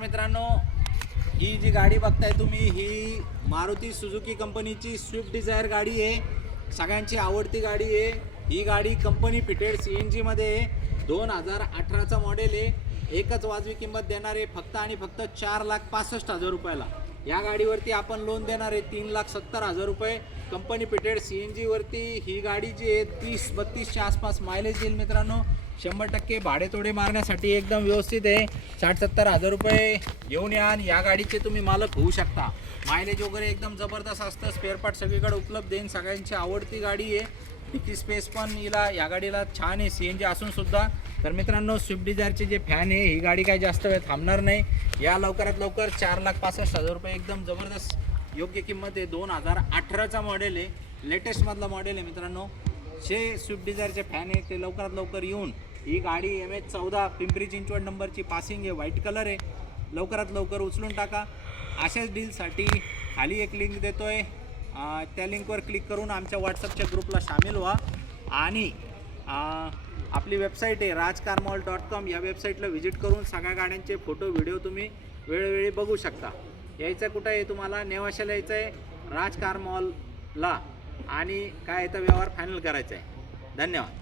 मित्रांनो, ही जी गाडी बघताय तुम्ही, ही मारुती सुझुकी कंपनीची स्विफ्ट डिझायर गाडी आहे. सगळ्यांची आवडती गाडी आहे. ही गाडी कंपनी फिटेड CNG मध्ये आहे. 2018चा मॉडेल आहे. एकच वाजवी किंमत देणार आहे, फक्त आणि फक्त 4,65,000 रुपयाला. या गाडीवरती आपण लोन देणार आहे 3,70,000 रुपये. कंपनी फिटेड CNG वरती ही गाडी जी आहे 30-32च्या आसपास मायलेज येईल मित्रांनो. 100% भाडेतोडे मारण्यासाठी एकदम व्यवस्थित आहे. 60-70,000 रुपये घेऊन या आणि या गाडीचे तुम्ही मालक होऊ शकता. मायलेज वगैरे एकदम जबरदस्त असतं. स्पेअर पार्ट सगळीकडे उपलब्ध आहे. सगळ्यांची आवडती गाडी आहे. डिकी स्पेस पण या गाडीला छान आहे CNG असून सुद्धा. तर मित्रांनो, स्विफ्ट डिझायरचे जे फॅन आहे, ही गाडी काही जास्त वेळ थांबणार नाही. या लवकरात लवकर 4,65,000 रुपये एकदम जबरदस्त योग्य किंमत आहे. 2018चा मॉडेल आहे, लेटेस्टमधला मॉडेल आहे मित्रांनो. जे स्विफ्ट डिझायरचे फॅन आहे ते लवकरात लवकर येऊन ही गाडी MH14 पिंपरी चिंचवड नंबरची पासिंग आहे, व्हाईट कलर आहे. लवकरात लवकर उचलून टाका. अशाच डीलसाठी खाली एक लिंक देतोय, त्या लिंकवर क्लिक करून आमच्या व्हॉट्सअपच्या ग्रुपला सामील व्हा. आणि आपली वेबसाईट आहे rajcarmall.com. या वेबसाईटला व्हिजिट करून सगळ्या गाड्यांचे फोटो व्हिडिओ तुम्ही वेळोवेळी बघू शकता. यायचं कुठं आहे तुम्हाला? नेवाशाला यायचं आहे, राज कार मॉलला. आणि काय याचा व्यवहार फायनल करायचा आहे. धन्यवाद.